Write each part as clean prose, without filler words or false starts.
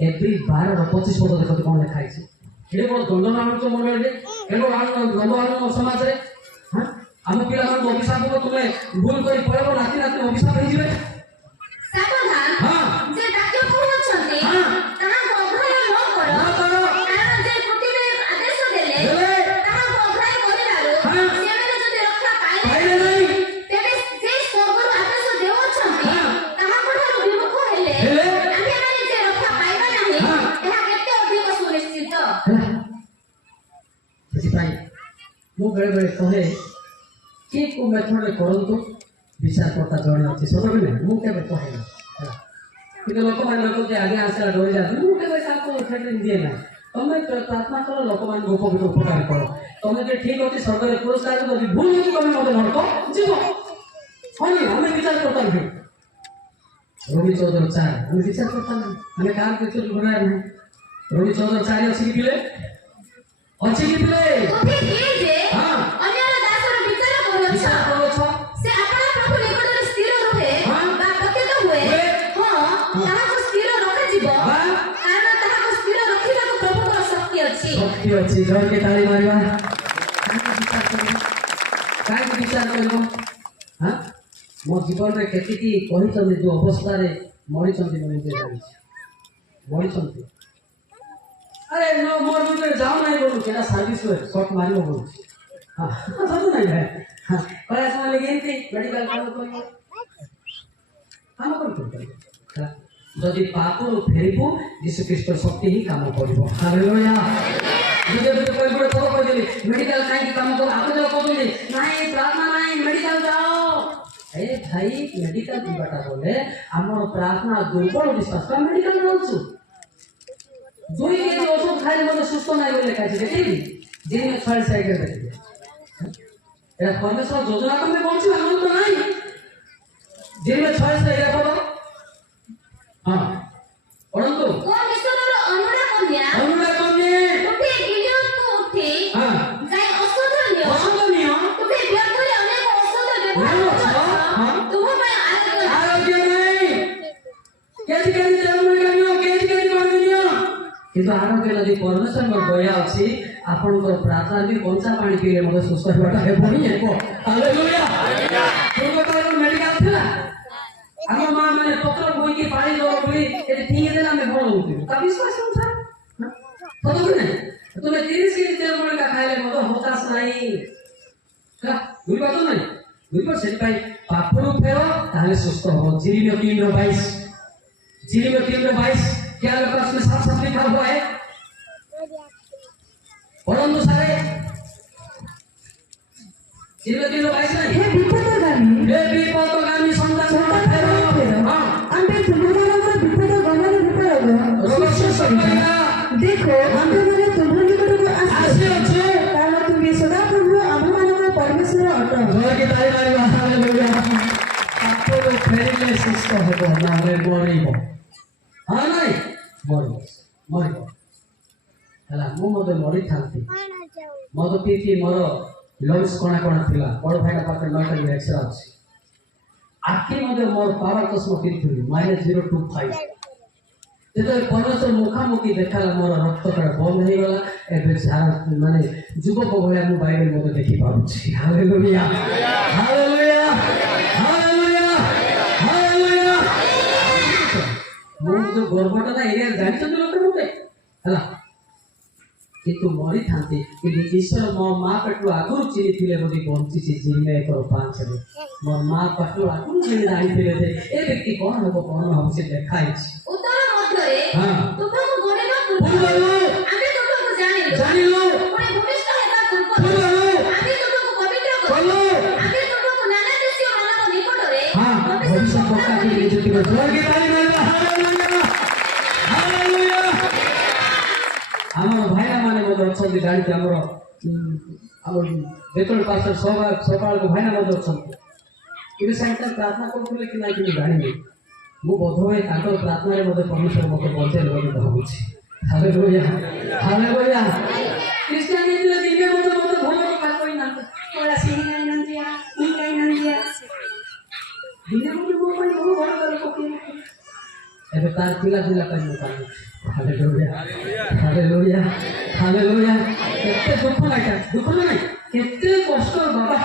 Every 12-25 पद देखो कौन लिखा है ये बड़ दंडनाम मंडल दंड समाज रे हाँ आम पिला अभिशाप हो तुम भूल कर पड़ो नाती नाती अभिशाप हो जाए सावधान हाँ जे डाक्टर कहउछन्ते हाँ ताहा अभय न करो ना करो कारण जे पतिवे आदेश देले देले ताहा अभय करिलारो हाँ सेमेले जदि रक्षा पाइले पाइले नहीं तेबे जे स्वर्गरु आदेश देउछन्ते हाँ ताहा पठारु विमुख हेले हेले आमे माने जे रक्षा पाइबा नाही हाँ एहा केते अधिक सुनिश्चित ସେଥିପାଇଁ ମୁଁ ବେଳେ ବେଳେ କହେ କିଏ କୋଉ ମେଥଡ଼ରେ କରନ୍ତୁ ବିଚାରକର୍ତ୍ତା ଜଣେ ଅଛି ସତ କି ନାହିଁ ମୁଁ କେବେ କହେନି କିନ୍ତୁ ଲୋକମାନେ ଲୋକ ଆଜ୍ଞା ଆସିଲା ଡରି ଯାଆନ୍ତି ମୁଁ କେବେ ତାଙ୍କୁ ଟ୍ରେନିଂ ଦିଏ ନାହିଁ ତମେ ପ୍ରାର୍ଥନା କର ଲୋକମାନଙ୍କୁ ଉପକାର କର ତମେ ଯଦି ଠିକ ଅଛି ସ୍ୱର୍ଗରେ ପୁରସ୍କାର ଯଦି ଭୁଲ ହେଉଛି ତମେ ମୋତେ ଧରକ ଯିବ ହନି ଆମେ ବିଚାରକର୍ତ୍ତା ନୁହେଁ ରବି 14:4 ଆମେ ବିଚାରକର୍ତ୍ତା ନାହିଁ ଆମେ କାହାର କିଛି ଘୋଡ଼ାଏ ନାହିଁ ରବି 14:4 ଅଛି କି ପିଲେ अच्छी कितने तुमे किए जे हाँ अन्यर दासर विचार करो विचार करो छ से अपना प्रभु निकटरे स्थिर रहे हाँ बा पतित हुए हां ताहा को स्थिर रखा जीव हाँ कारण ताहा को स्थिर रखिबा को प्रभु को शक्ति अछि जोर के ताली मारिबा काय विचार करबो हां मो जीवन रे केतिकी कहि चंदी जो अवस्था रे मरि चंदी मनि जे जानि मरि चंदी अरे नो मोर दूर जाओ नहीं बोलूं केना सर्विस हुए शॉट मारियो बोलूं हां सब नहीं है हां पर समय लगे थी मेडिकल काम करियो काम करियो যদি পাপর ফেরিবু যীশু খ্রিস্ট শক্তি হি কাম করিব হালেলুয়া যদি কই বড় কথা কই দিলি মেডিকেল কাই কাম কর আপনি তো কইলি নাই প্রার্থনা নাই মেডিকেল যাও এ ভাই মেডিকেল দিবাটা বলে আমার প্রার্থনা দুর্বল বিশ্বাস তো মেডিকেল যাচ্ছু 2 কেজি ওষুধ খাইলে মতো সুস্থ নাই বলে কাছে দেখি দিনে 6 সাইকেল দেখি এটা পরমেশ্বর যোজনা তুমি বলছি এমন তো নাই দিনে 6 সাইকেল পড়ো हाँ परंतु कोन ईश्वरर अनुरा कन्या उठे गिलियन को उठे हाँ जाय अशोधनीय तुमे व्यर्थरे अनेक औषध व्यवहार हाँ तुम पय आरोग्य नहीं केजी जन्म करियो केजी करनियो किंतु आरोग्य नदी परमेश्वर में दया अछि आपनकर प्रार्थना भी कंचा पानी पीले मगे सुस्थ होटा हे बणी एको हालेलुया तुम तो मेडिकल थिला हम मां माने पत्र बोई के पानी दो बोली ए ठीक देला में भोल होती का विश्वास हम था तो नहीं तुम्हें 30 के तेल मोड़ का खाइले मतो होतास नहीं का बुझ बात नहीं बुझ पर से भाई पापड़ू फेरो ताले सुस्त हो जीरी में 3:22 क्या लोग उसमें साफ साफ लिखा हुआ है परंतु सारे जीरी में 3:22 नहीं हे विपदगामी संतान फेरो हां आम्बे तुम्हारा विपद गमन विपद देखो आम्बे माने तुम्हारे निकट को आसे अच्छे कारण तुम सदा प्रभु आम मानव परमेश्वर अट जोर के ताली मारिबा हालेलुया आपको फेरिले सुस्त होबो नाले मरिबो हां नहीं मरिबो हला मु मते मरि थांती मद पीती मोर लंग्स कोना कोना थिला बड़ भाईटा पाखे 9टा एक्सरा अछि आखि मते मोर पावर चश्मा पिथुली -025 जेतो परमेश्वर मुखामुखी देखाला मोर रक्त कड़ा बंद हो गला एबे सारा माने युवक भलिया मु बाइबल मते देखि पाउछि हालेलुया हालेलुया हालेलुया हालेलुया मु जो गर्वटा ना एरिया जानि छ लोक मते हला किंतु मरी थांती किंतु ईश्वर मो मां पेटु आगुरु चिनी थिले बोली बंची छि जीने एको 5 रे मो मां पेटु आगुरु चिनी जानि थिले जे ए व्यक्ति कोन हो से देखाइ छि उत्तर मध्यरे हां तुमको गणित भूल आमे तुमको जानि लो पुणे भूमिष्ठ हेबा पूर्व भूल आमे तुमको पवित्र बोलो आमे तुमको नाना देशीय मानव निकटरे हां भविष्य पक्का की ज्योति को जोर के ताली मारबा हालेलुया हालेलुया हमर भाईना माने मत अछंती गाड़ी के हमर बेतल पास्टर सकाळ को भाईना मत अछंती इबे साइंटा प्रार्थना करथले कि नाही कि गाड़ी नहीं मु बोधवे ताकर प्रार्थना रे मते परमेश्वर मते बचे लोग भाबुछि हालेलुया हालेलुया क्रिश्चियनिटी ले दिने मते भोग का कोई ना कोला सिंह नहीं नंदिया दिने मते वो कोई वो बड़ कर को ଏବେ ତାର ପିଲା ପିଲା ପାଇଁ ମୁଁ କାନ୍ଦୁଛି। Hallelujah hallelujah hallelujah. କେତେ ଦୁଃଖ ଲାଗେ, ଦୁଃଖ ନାହିଁ, କେତେ କଷ୍ଟ ବାବା।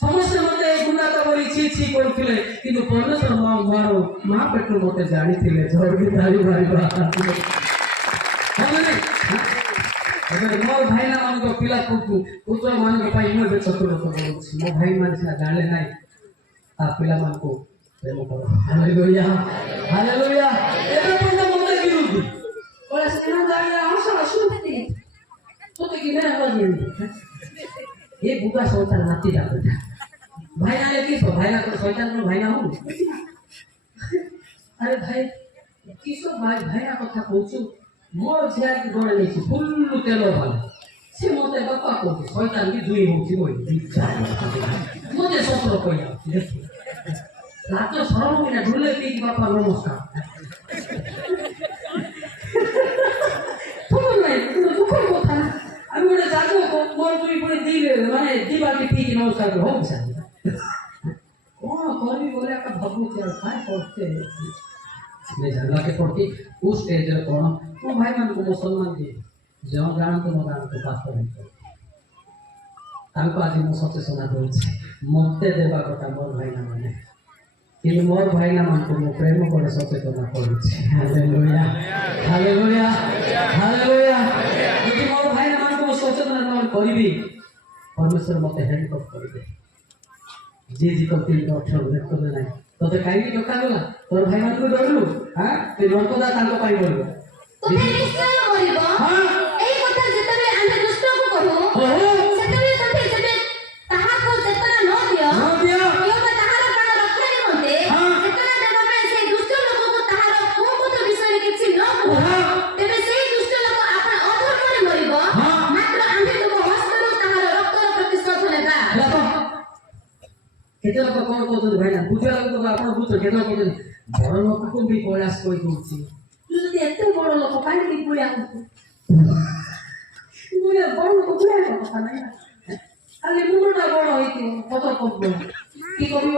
ସମସ୍ତେ ମତେ ଗୁଣାକ କରି ଛି ଛି କରୁଥିଲେ, କିନ୍ତୁ ପରମେଶ୍ୱର ମୋର ମା ପେଟରୁ ମତେ ଜାଣିଥିଲେ ଝଡି ଧାରି ମାରିବା। ଏବେ ମୋର ଭାଇନା ମାନଙ୍କ ପିଲା ପୁତ୍ର ମାନଙ୍କ ପାଇଁ ମୁଁ ଏବେ ଛୋଟ ଲୋକ କରୁଛି। ମୋ ଭାଇମାନେ ସିନା ଜାଣିଲେ ନାହିଁ, ତା ପିଲାମାନଙ୍କୁ ପ୍ରେମ କର। Hallelujah hallelujah. ଏବେ ପର୍ଯ୍ୟନ୍ତ ମତେ ବିରୁଦ୍ଧି କହିଲେ ସିନା ଜାଣିଲେ ଆସ ଆସୁଛନ୍ତି ତୋତେ କି ନା ହବା ଏ ବୁକା ଶୈତାନ ନାତି ଡାକୁଥା ଭାଇନା କିସ ଭାଇନା ଶୈତାନ ଭାଇନା ହଉ। ଆରେ ଭାଇ କିସ ଭାଇନା କଥା କହୁଛୁ। ମୋର ଝିଅ ଜଣେ ନେଇଛି ଫୁଲ ତେଲ ବାଲା, ସେ ମତେ ବାପା କହୁଛି ଶୈତାନ ବି ଦୁଇ ହଉଛି ମତେ ସତର କହିଯାଉଛି। ରାତ ସରମ ମିନା ଢୁଲେ ଦେଇକି ବାପା ନମସ୍କାର। ଦୁଃଖ କଥା আমি ଗୋଟେ ଯାକୁ ମୋର ଦୁଇ ପୁଣି ମାନେ ଦି ବାଟି ପିଇକି ନମସ୍କାର ହଉ ସାର୍ କଣ କରିବି ବୋଲି ଏକା ଭାବୁଛି ଆଉ କାଇଁ କରୁଛେ ଜାଣିବାକେ ପଡୁଛି କୋଉ ଷ୍ଟେଜରେ କଣ। ମୋ ଭାଇମାନଙ୍କୁ ମୁଁ ସମ୍ମାନ ଦିଏ, ଯେଉଁ ଜାଣନ୍ତୁ ନ ଜାଣନ୍ତୁ ପାଠ ତାଙ୍କୁ ଆଜି ମୁଁ ସଚେତନା ଦଉଛି ମତେ ଦେବା କଥା ମୋର ଭାଇନା ମାନେ, କିନ୍ତୁ ମୋର ଭାଇନା ମାନଙ୍କୁ ମୁଁ ପ୍ରେମ করে ସଚେତନା କରୁଛି। Hallelujah hallelujah hallelujah. ଯଦି ମୋର ଭାଇନା ମାନଙ୍କୁ ମୁଁ ସଚେତନା କରିବି ପରମେଶ୍ୱର ମତେ ହେଲ୍ପ କରିବେ। ଯିଏ ଯିଏ 3:18 ଦେଖୁଛନ୍ତି ନାହିଁ ତୋତେ କାହିଁକି ଡକାଗଲା, ତୋର ଭାଇମାନଙ୍କୁ ଡରିଲୁ ତୁଇ ନର୍କଦା ତାଙ୍କ ପାଇଁ ଡରିବ। ତୁମେ ନିଶ୍ଚୟ ମରିବ। ଏହି କଥା ଯେତେବେଳେ ଆମେ ଦୁଷ୍ଟକୁ କହୁ ସେତେବେଳେ ତୁମେ ଯେବେ ତାହାକୁ ଚେତନା ନ ଦିଅ କିମ୍ବା ତାହାର ପ୍ରାଣ ରକ୍ଷା ନିମନ୍ତେ ଚେତନା ଦେବା ପାଇଁ ସେହି ଦୁଷ୍ଟ ଲୋକକୁ ତାହାର ପୁଅପୁତ୍ର ବିଷୟରେ କିଛି ନ କୁହ, ତେବେ ସେହି ଦୁଷ୍ଟ ଲୋକ ଆପଣ ଅଧର୍ମରେ ମରିବ। ମାତ୍ର ଆମେ ତୁମ ହସ୍ତରୁ ତାହାର ରକ୍ତର ପ୍ରତିଶୋଧ ନେବା। କେତେ ଲୋକ କଣ କହୁଛନ୍ତି ଭାଇନା ବୁଝିବା ଲୋକ ଆପଣ ବୁଝୁଛ, କେତେ ଲୋକ କହୁଛନ୍ତି ବଡ ଲୋକକୁ ବି କୈଳାସ କହି ଦଉଛି ତୁ ଯଦି ଏତେ ବଡ ଲୋକ କାହିଁକି ପୁଳିଆ ବଡ ଲୋକ ପୁଳିଆ କଥା ନାହିଁ ନା, ଖାଲି ମୁଣ୍ଡଟା ବଡ ହେଇଥିବ ପତ୍ର କବ କି କରିବ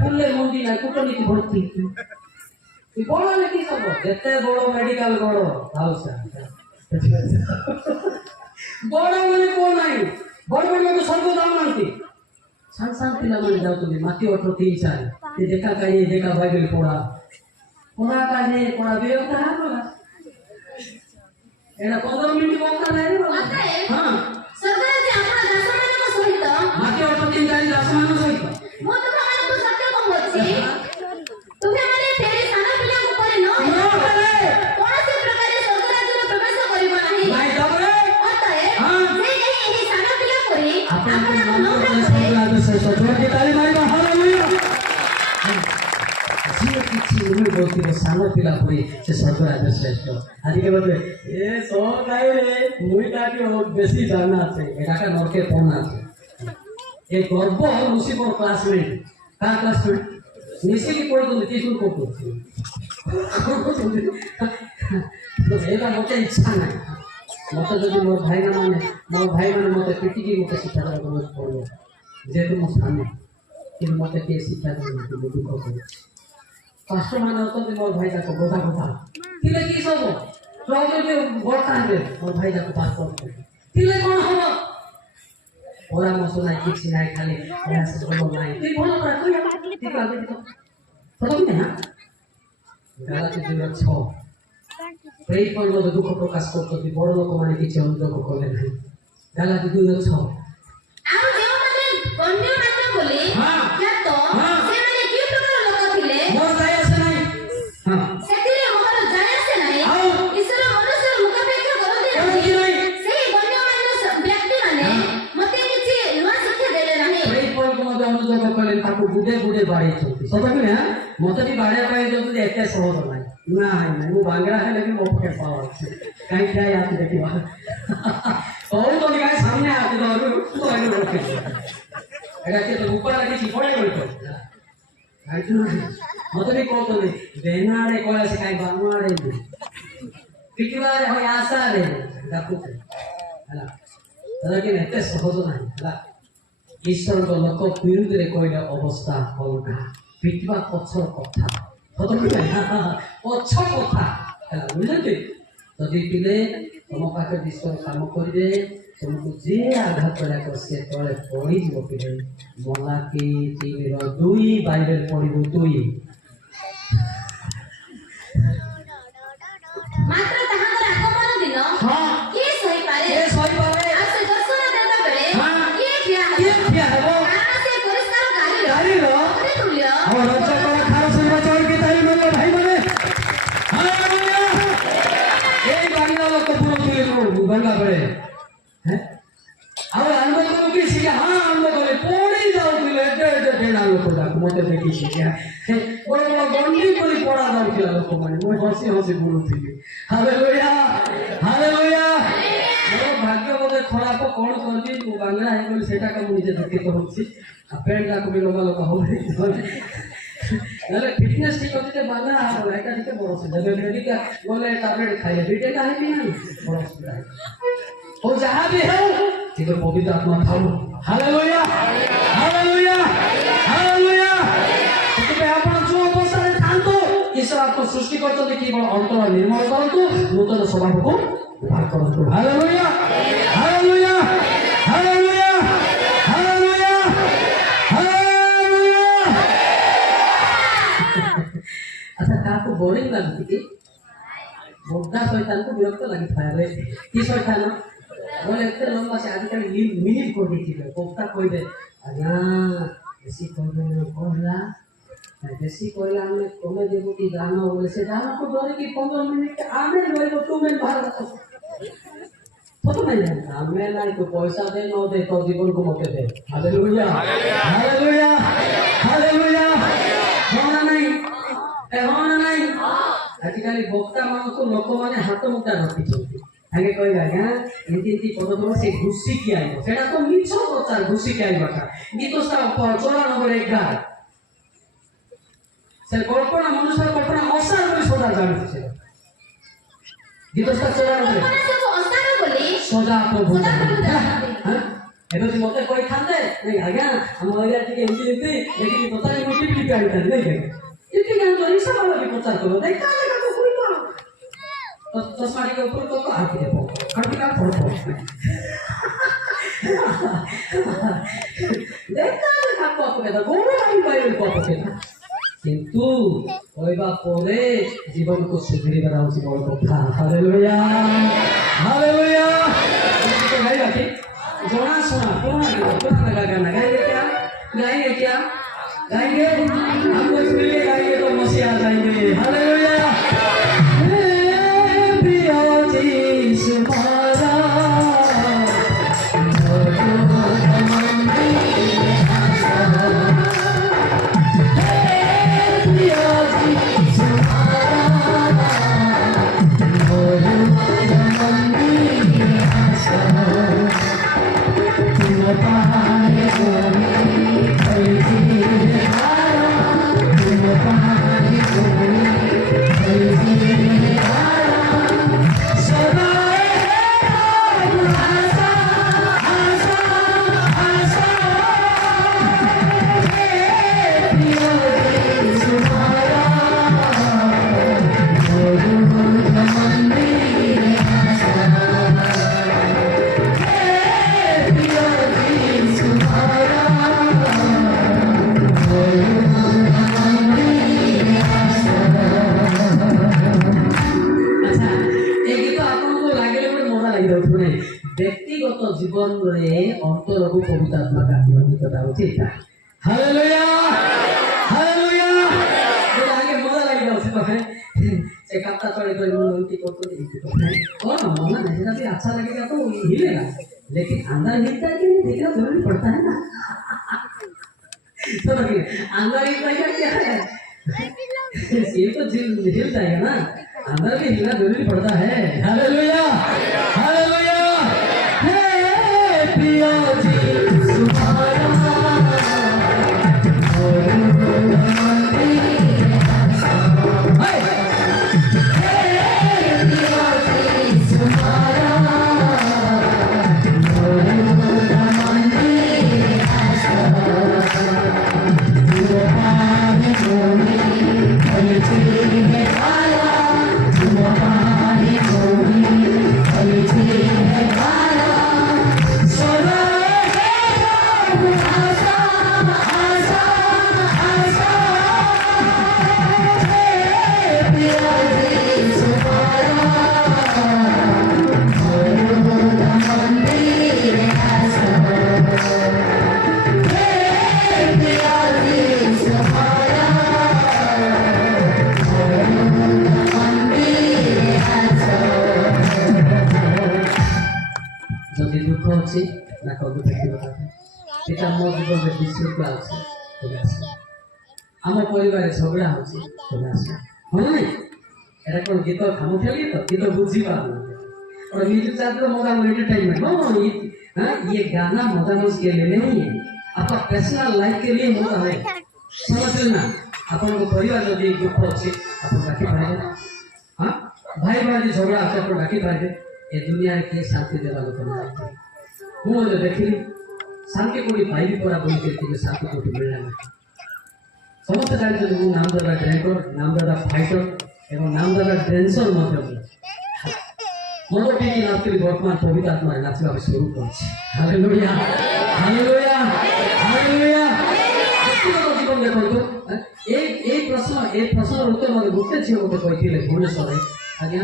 ଫୁଲରେ ମଣ୍ଡି ନା କୂଟନୀତି ଭର୍ତ୍ତି ବଡ ହେଲେ କି ସବୁ ଯେତେ ବଡ ମେଡିକାଲ ବଡ ହାଉସା ବଡ ବୋଲି କଣ ନାହିଁ, ବଡ ବଡ ଲୋକ ସ୍ୱର୍ଗ ଯାଉନାହାନ୍ତି। ସାନ ସାନ ପିଲାମାନେ ଯାଉଛନ୍ତି ମାଟି 18-3-4 ଦେଖା କାହିଁ ଦେଖା ବାଇବେଲ ପଢା ପଢା କାହିଁ ପଢା ବିରକ୍ତ ହେଲା ଏଇଟା 15 ମିନିଟ୍ ମौका ନାହିଁ। ହଁ ସ୍ୱର୍ଗରାଜ୍ୟ ଆପଣ ଦାସମାନଙ୍କ ସହିତ ମାଟି 18-3-4 ଦାସମାନଙ୍କ ସହିତ ମୁଁ ତୁମମାନଙ୍କୁ ସତ୍ୟ କହୁଅଛି, ତୁମେମାନେ ଫେରି ସାନ ପିଲାଙ୍କ ପରି ନ ହେଇ କୌଣସି ପ୍ରକାରେ ସ୍ୱର୍ଗରାଜ୍ୟରେ ପ୍ରବେଶ କରିବ ନାହିଁ। ଅତଏବ ଯେ କେହି ଏହି ସାନ ପିଲା ପରି ଆପଣଙ୍କୁ ନ ଡାକେ ସାନ ପିଲା ପରି ସେ ସ୍ୱର୍ଗରାଜ ଶ୍ରେଷ୍ଠ। ଆଜି କେବେ ଏ ସହରେ ମୁଇଁ ତାকে বেশি জানা আছে এটা নরকে পড়না আছে এই গর্ব লুসিফর ক্লাসমেট কার ক্লাসমেট মিশিকি পড়ুଛନ୍ତି টিউশন করুଛନ୍ତି এটা মতে ইচ্ছা নাই। মতে যদি মোর ভাইମାନେ মতে পিটিকি মতে শিক্ষা দেওয়া পড়ব যেহেতু ମୋ ସାନ, କିନ୍ତୁ ମତେ କିଏ ଶିକ୍ଷା ଦେଉନାହାନ୍ତି, ମୁଁ ଦୁଃଖ କରୁଛି। ପାଷ୍ଟରମାନେ ଅଛନ୍ତି ମୋର ଭାଇ ଯାକ ଗୋଟା ଗୋଟା ଥିଲେ କି ସବୁ ରହିଲେ ବର୍ତ୍ତାରେ ମୋର ଭାଇ ଯାକ ପାସ୍ କରୁଥିଲେ ଥିଲେ କଣ ହବ ପରାମର୍ଶ ନାହିଁ କିଛି ନାହିଁ, ଖାଲି ଭଲ ନାହିଁ ଭଲ ଗାଲାତି 2:6 ଏଇ ପର୍ବ ଦୁଃଖ ପ୍ରକାଶ କରୁଛନ୍ତି ବଡ ଲୋକମାନେ କିଛି ଅନୁଯୋଗ କଲେ ନାହିଁ। ଗାଲାତି 2:6 ଆଉ ଯେଉଁମାନେ ଗଣ୍ୟମାନ୍ୟ ବୋଲି ଖ୍ୟାତ ସେମାନେ କି ପ୍ରକାର ଲୋକ ଥିଲେ ମୋର ଯାଇ ଆସେ ନାହିଁ, ସେଥିରେ ମୋର ଯାଇ ଆସେ ନାହିଁ। ଈଶ୍ୱର ମନୁଷ୍ୟର ମୁଖାପେକ୍ଷା କରନ୍ତି ନାହିଁ। ସେହି ଗଣ୍ୟମାନ୍ୟ ବ୍ୟକ୍ତିମାନେ ମୋତେ କିଛି ନୂଆ ଶିକ୍ଷା ଦେଲେ ନାହିଁ। ଏଇ ପର୍ବ ମଧ୍ୟ ଅନୁଯୋଗ କଲେ ତାକୁ ଗୁଡେ ଗୁଡେ ବାଡ଼େଇଛନ୍ତି। ସତ କି ନା ମତେ ବି ବାଡ଼େଇବା ପାଇଁ ଯାଉଛନ୍ତି ଏତେ ସହଜ ନାହିଁ। ନାଇଁ ନାଇଁ ମୁଁ ବାଙ୍ଗରା ହେଲେ ବି ମୋ ପକେଟ ପାୱାର ଅଛି, କାହିଁକି ଯାଇ ଆସି ଦେଖିବା କହୁଛନ୍ତି କାହିଁ ସାମନେ ଆସି ଏଇଟା କେତେ ଉପରେ କିଛି ପଳେଇ ଗଳି ମତେ ବି କହୁଛନ୍ତି ବେନା ଆଡେ କଳାସି କାହିଁ ବାନୁ ଆଡେ ପିଟିବାରେ ହଇ ଆଶାରେ ଡାକୁଛି ହେଲା କି ଏତେ ସହଜ ନାହିଁ ହେଲା। ଈଶ୍ୱରଙ୍କ ଲୋକ ବିରୁଦ୍ଧରେ କହିଲେ ଅବସ୍ଥା ଅଲଗା, ପିଟିବା ପଛର କଥା ପଛ କଥା ହେଲା ବୁଝିଲେ ଯଦି ପିଲେ ତମ ପାଖରେ ବିଶ୍ୱର କାମ କରିବେ ତୁମକୁ ଯିଏ ଆଘାତ କରିଆକ ସେ ତଳେ ପଡ଼ିଯିବ ପିଲେ ମଲାକି 3:2 ବାଇବେଲ ପଢ଼ିବୁ 2 ମାତ୍ର ତାହାଙ୍କର ଆଗମନ ଦିନ ହଁ କିଏ ସହିପାରେ ଏ ସହିପାରେ ଆଉ ସେ ଦର୍ଶନ ଦେବା ବେଳେ ହଁ। କିଏ ଠିଆ କିଏ ହେବ ଠିଆ ହେବ କାରଣ ସେ ପରିଷ୍କାର ଗାଳିର ତୁଲ୍ୟ ଆମ ରଜକର ଖାର ଶୁଣିବା ଚଳିକି ତାଳି ମିଳିବ ଭାଇମାନେ ହାଲେଲୁୟା এই বাংলা লোক পুরো তুলে দেবো বাংলা করে হ্যাঁ আর আনন্দ করবো কি শিখে হ্যাঁ আনন্দ করে পড়েই যাও তুলে এটা টেনা লোক ডাক মতে দেখি শিখে বড় বড় গন্ডি করে পড়া যাচ্ছিল লোক মানে মই হসি হসি বলুଥିଲି হালেলুয়া হালেলুয়া ମୋର ଭାଗ୍ୟ ବୋଧେ ଖରାପ କ'ଣ କରିବି ମୁଁ ବାଙ୍ଗଲା ହେଇଗଲି ସେଇଟାକୁ ମୁଁ ନିଜେ ଦୁଃଖିତ ହେଉଛି ଆଉ ପ୍ୟାଣ୍ଟଟାକୁ ବି ଲମ୍ବା ଲମ୍ବା ହଉନି ନହେଲେ ଫିଟନେସ୍ ଠିକ୍ ଅଛି ଯେ ବାଙ୍ଗଲା ହବ ଏଇଟା ଟିକେ ବଡ଼ ଅସୁବିଧା ଏବେ ମେଡ଼ିକାଲ ଗଲେ ଟାବଲେଟ୍ ଖାଇଲେ ଦୁଇଟା କାହିଁକି ନାହିଁ ବଡ଼ ଅସୁବିଧା ହଉ ଯାହା ବି ହେଉ କିନ୍ତୁ ପବିତ୍ର ଆତ୍ମା ଥାଉ ହାଲେଲୁୟା ହାଲେଲୁୟା ହାଲେଲୁୟା ସେଥିପାଇଁ ଆପଣ ଯେଉଁ ଅବସ୍ଥାରେ ଥାନ୍ତୁ ଈଶ୍ୱର ଆପଣ ସୃଷ୍ଟି କରିଛନ୍ତି କେବଳ ଅନ୍ତର ନିର୍ମଳ କରନ୍ତୁ ନୂତନ ସ୍ୱଭାବକୁ ବାହାର କରନ୍ତୁ hallelujah hallelujah hallelujah hallelujah hallelujah ଆଚ୍ଛା କାହାକୁ ବୋରିଂ ଲାଗୁଛି କି ବୋଧା ଶୈତାନକୁ ବିରକ୍ତ ଲାଗିଥାଏ କି ଶୈତାନ ବୋଲେ ଏତେ ଲମ୍ବା ସେ ଆଜିକାଲି ମିନିଟ୍ କରିଦେଇଥିବେ ବୋଧା କହିବେ ଆଜ୍ଞା ବେଶୀ କହିବେ କହିଲା ବେଶୀ କହିଲା ଆମେ କମେ ଦେବୁ କି ଗାନ ବୋଲେ ସେ ଗାନକୁ ଧରିକି 15 ମିନିଟ୍ ଆମେ ରହିବ ତୁମେ ବାହାର ସତ ନାଇଁ ଆମେ ନାଇଁ ତୁ ପଇସା ଦେ ନ ଦେ ତୋ ଜୀବନକୁ ମତେ ଦେ ହାଲେଲୁୟା ହାଲେଲୁୟା ହାଲେଲୁୟା ହଁ ନା ନାଇଁ ହଁ ନା ନାଇଁ ଆଜିକାଲି ବକ୍ତା ମାନଙ୍କୁ ଲୋକମାନେ ହାତ ମୁଠା ରଖିଛନ୍ତି ଆଗେ କହିବେ ଆଜ୍ଞା ଏମିତି ପଦକ ସେ ଘୁଷିକି ଆଇବ ସେଇଟା ତ ମିଛ ପ୍ରଚାର ଘୁଷିକି ଆଇବାଟା ଗୀତ 94:11 ସେ କଳ୍ପନା ମନୁଷ୍ୟ କଳ୍ପନା ଅସାର ବୋଲି ସଦା ଜାଣୁଛି ସେ ଗୀତ 94 ସବୁ ଅସାର ବୋଲି ସଦା ପ୍ରଭୁ ଜାଣନ୍ତି। ଏବେ ଯଦି ମତେ କହିଥାନ୍ତେ ନାଇଁ ଆଜ୍ଞା ଆମ ଏରିଆ ଟିକେ ଏମିତି ଦେଖିକି ତଥାପି ମୁଁ ଟିପି ଆଣିଥାନ୍ତି ନାଇଁ ଟିପି ଆଣି ହିସାବ ବି ପ୍ରଚାର କର ଦେଖା चश्मा के ऊपर तो हाथ दे पो खड़ी का फोड़ पो देखा देखा पो के तो गोरे आई बाई पो के किंतु कहबा परे जीवन को सुधरीबार होची बड़ कथा हालेलुया हालेलुया तो गाइबा कि जना सुना पुराना गाना गाएंगे क्या गाएंगे हम कुछ मिले गाएंगे तो मसीहा आ जाएंगे हालेलुया व्यक्तिगत जीवन में अंतर को पवित्र आत्मा का निकटता होती है हालेलुया हालेलुया ये आगे मजा लगी था उसे पता है से कापता चढ़े तो इन्होंने उनकी कोट को देखी तो और मना नहीं जैसा भी अच्छा लगेगा तो हिलेगा लेकिन अंदर हिलता है कि नहीं देखना जरूरी पड़ता है ना तो देखिए अंदर हिलता है क्या है ये तो हिल जाएगा ना अंदर भी हिलना जरूरी पड़ता है hallelujah hallelujah Priya ji सुभारा Hallelujah. এটা মোর জীবনের বিশৃঙ্খলা আছে চলে আসে আমার পরিবারে ঝগড়া হচ্ছে চলে আসে হয় না এটা কোন গীত খামো খেলি তো গীত বুঝি পারবো और म्यूजिक चाहते तो मौका एंटरटेनमेंट नो ये गाना मौका के लिए नहीं है आपका पर्सनल लाइफ के लिए होता है समझ लेना अपन को परिवार जो एक दुख अच्छे अपन राखी पाए हाँ भाई भाई झगड़ा आपसे अपन राखी पाए ये दुनिया के शांति देवा लोग मुझे देखिए शांति कोई भाई भी पड़ा बोल के शांति को मिलना समस्त जानते हैं नाम दादा ड्रैंकर नाम दादा फाइटर एवं नाम दादा ड्रेंसर मध्य মনে ঠিকই নাচ করি বর্তমান কবিতা তোমার নাচলে আমি শুরু করছি হালেলুয়া হালেলুয়া হালেলুয়া ব্যক্তিগত জীবন দেখুন তো এই প্রশ্নর উত্তর মধ্যে গোটে ঝিও মতো কইଥିଲେ ভୁବନେଶ୍ୱରରେ ଆଜ୍ଞା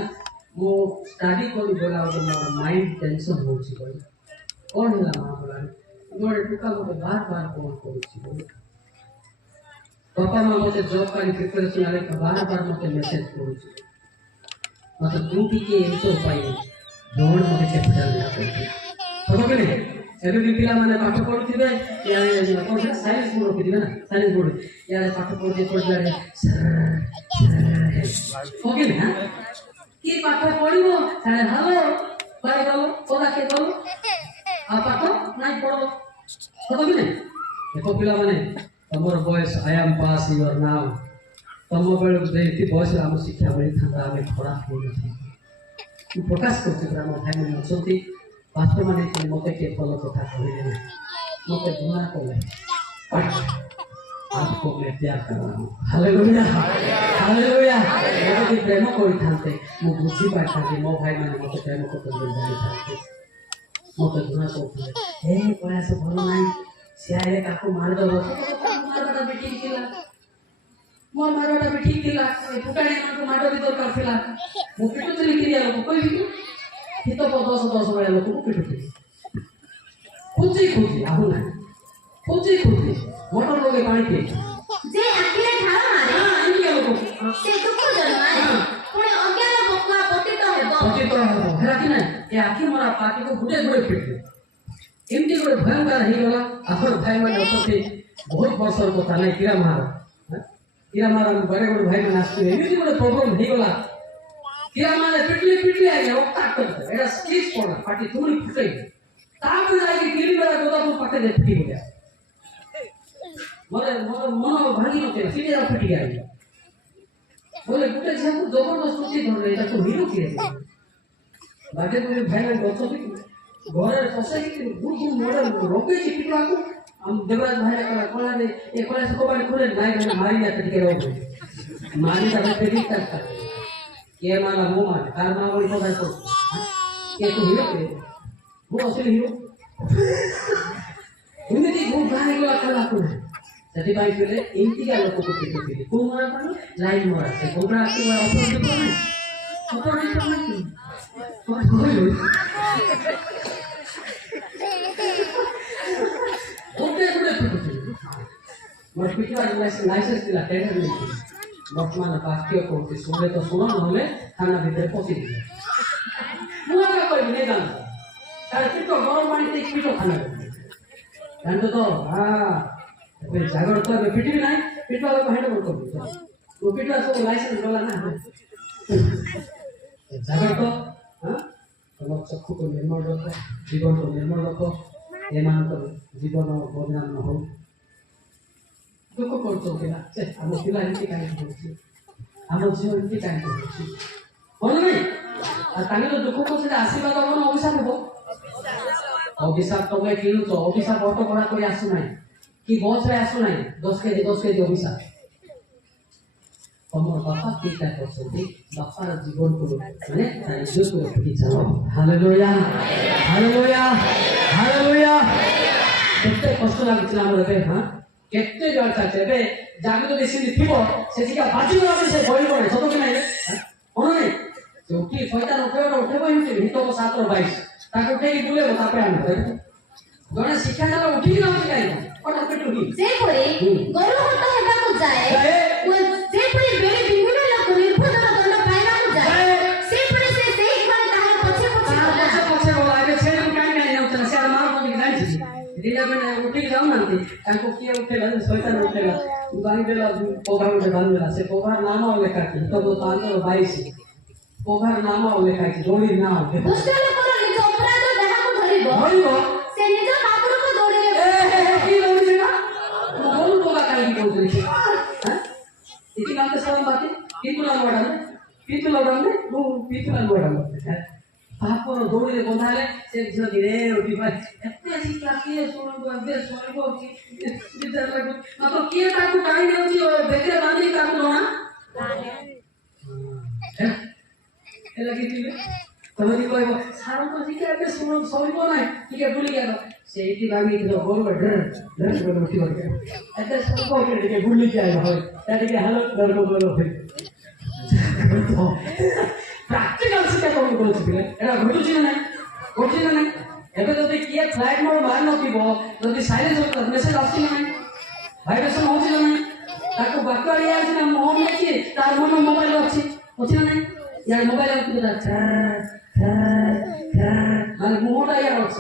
ମୁଁ ଷ୍ଟଡି କରି ଗଲା ବେଳକୁ ମୋର ମାଇଣ୍ଡ ଟେନସନ୍ ହେଉଛି କହିଲେ କ'ଣ ହେଲା ମା ବୋଲା ଗୋଟେ ଟୁକା ମୋତେ ବାର ଫୋନ୍ କରୁଛି ବାପା ମା ମୋତେ ଜବ୍ ପାଇଁ ପ୍ରିପାରେସନ୍ ହେଲେ ବାର ମୋତେ ମେସେଜ୍ କରୁଛି मतलब ड्यूटी के एंटर पाइए भ्रमण मते कैपिटल ना करते सब के नहीं एबे भी पिला माने पाठ पढुथिबे या कोन साइंस बोर्ड रखिदिबे ना साइंस बोर्ड या पाठ पढे पढलारे ओके ना की पाठ पढिबो सारे हेलो बाय गलो ओला के गलो आ पाठ नाइ पढो सब के नहीं देखो पिला माने तमर बॉयस आई एम पास योर नाउ तम बेल देखती बयस आम शिक्षा मिली था आम खराब हो प्रकाश करते आम भाई मैंने अच्छा पास्टर मैंने मत किए भल कथा कहले ना मत घृणा कले आपको मैं प्यार कर रहा हूँ हालेलुया हालेलुया यदि प्रेम करी थांते मु बुझी पाता कि मो भाई मैंने मत प्रेम करते जानी थांते मत घृणा करते हे प्रयास भल ना सियारे काको मार दबो मारदा बेटी किला मोर मारोटा भी ठीक थिला फुटाणी मानको माडो भी दरकार थिला मु पिटु चली किरिया लोक कोइ भी हित 10 वाला लोक को पिटु खुजी खुजी आहु ना खुजी खुजी मोटर लोगे पानी के जे आखिरे ठार मारे हां इनके लोक से दुख जन्माए पुणे अज्ञान पक्का पतित हेबो हेरा कि ना ये आखि मोरा पाटी को गुडे गुडे पिटले एमती गुडे भयंकर हे गला अपन भाई माने ओते बहुत वर्षर कथा नै किरा मार किरा मारा बड़े बड़े भाई में नाचते हैं इतनी बड़े प्रॉब्लम नहीं बोला किरा मारे पिटले आ गया वो काट करता ऐसा स्केच पड़ा पार्टी थोड़ी फुटेगी ताप में जाएगी किली वाला गोदा को पटे दे फटी हो गया मोरे मोरे मनो भागी होते सीधे आप फट गया बोले फुटे से हम जबरदस्त चीज हो रही है तो हीरो की है बाटे तो भाई में गलत भी घरे फसे की गुड मोरे रोके चिपला को हम देवराज भाई कोला ने ये कोला से कोबाड़ खोले नाई में मारी जाते के रोग मारी जाते ते भी करता ये माला मो मार कार मा बोली तो को ये तो हीरो के वो असली हीरो इनकी गुड गाने को कला को सती भाई पहले इनकी का लोग को पिटे थे को मारा था लाइन मारा से कोबरा की वो ऑफर तो नहीं मोर पिटवा लाइसेंस दिला टेंडर नहीं वर्तमान बाक्य को सुने तो सुनो नहले थाना भीतर पसी दिले मुआ का कोई नहीं जानता तार पिटो गरम पानी ते पिटो खाना जानतो तो हां फिर जागर तो पिटी भी नहीं पिटवा को हेड कर वो पिटवा सब लाइसेंस वाला ना जागर तो हां तो चक्षु को निर्मल रखो जीवन को निर्मल रखो एमान तो जीवन बदनाम न हो दुख करतो केला से हम पिला इनके काहे होछि हम जीवन इनके काहे होछि बोल नहीं आ ताने तो दुख को से आशीर्वाद हो ना अभिशाप हो अभिशाप तो मैं किनु तो अभिशाप ऑटो बड़ा कोई आसु नहीं कि बहुत से आसु नहीं 10 केजी अभिशाप तमर बापा की का करछथि बापार जीवन को माने इज्जत को रखि चलो हालेलुया हालेलुया हालेलुया केते कष्ट लागुछि हमर बे हां केते जड़ चाचे बे जागे तो देसी थिबो से जिका बाजी वाला से बड़ी बड़े सतो के नहीं कोन नहीं जोटी फैता उठेबो हिते हितो 7 और 22 ताके उठेई बुलेबो तापे आन जने शिक्षा जाला उठी ना उठी काई कोटा पेटुही से परे गरु हत हेबा को जाए से परे बेले बिंगुना लोक निर्भर दंड पाइना को जाए से परे से मान ताहे पछे बोला आगे छे काई नहीं जाऊ से मार को जानि छी दिना में उठी जाऊ ना ତାଙ୍କୁ କିଏ ଉଠେଇଲା ଶୈତାନ ଉଠେଇଲା ଭାଙ୍ଗିଦେଲା ପଘା ଗୋଟେ ଭାଙ୍ଗିଦେଲା ସେ ପଘାର ନାମ ଆଉ ଲେଖା ଅଛି ତ 522 ପଘାର ନାମ ଆଉ ଲେଖା ଅଛି ଦୌଡ଼ି ନା ଦୁଷ୍ଟ ଲୋକର ନିଜ ଅପରାଧ ଯାହାକୁ ଧରିବ ଧରିବ ସେ ନିଜ ପାପକୁ ଦୌଡ଼ିଲେ କି ଦୌଡ଼ିଛି ନା ମୁଁ ପଘା କାହିଁକି କହୁଥିଲି ఇది నాకు సవం బాకి పీతులను వాడాలి పీతులు వాడాలి నువ్వు పీతులను వాడాలి పాపను దౌଡ଼ିରେ ବନ୍ଧାଲେ ସେ ଝିଅ ଧୀରେ ଉଠି ପାରେ ଏତେ ଶିକ୍ଷା କିଏ ଶୁଣନ୍ତୁ ଏବେ ଶୁଣିବ ବିଚାର ଲାଗୁ ମାତ୍ର କିଏ ତାକୁ ଟାଣି ନେଉଛି ବେକରେ ବାନ୍ଧି ତାକୁ ନଣା ହେଲା କିଛି ତମେ ଯଦି କହିବ ସାରଙ୍କ ଶିକ୍ଷା ଏବେ ଶୁଣ ଶୁଣିବ ନାହିଁ ଟିକେ ବୁଲିକି ଆସ ସେଇଠି ଭାଙ୍ଗିଥିବ ଗୋରୁ ଉଠି ଏତେ ସବୁ ଟିକେ ବୁଲିକି ଆଇବ ହଁ ଟିକେ ହାଲ ପ୍ରାକ୍ଟିକାଲ ଶିକ୍ଷା କଣ କହୁଛି ପିଲେ ଏଇଟା ଘଟୁଛି ନା ନାହିଁ ଘଟୁଛି ନା ନାହିଁ ଏବେ ଯଦି କିଏ ଫ୍ଲାଇଟ୍ ମୋଡ୍ ମାରି ନଥିବ ଯଦି ସାଇଲେନ୍ସ ମେସେଜ ଆସୁଛି ନା ନାହିଁ ଭାଇବ୍ରେସନ ହଉଛି ନା ନାହିଁ ତାକୁ ବାକ ଆଡିଆ ଅଛି ନା ମନ ଅଛି ତାର ମନ ମୋବାଇଲ ଅଛି ନା ନାହିଁ ୟାର ମୋବାଇଲ ମାନେ ମୁହଁଟା ୟାର ଅଛି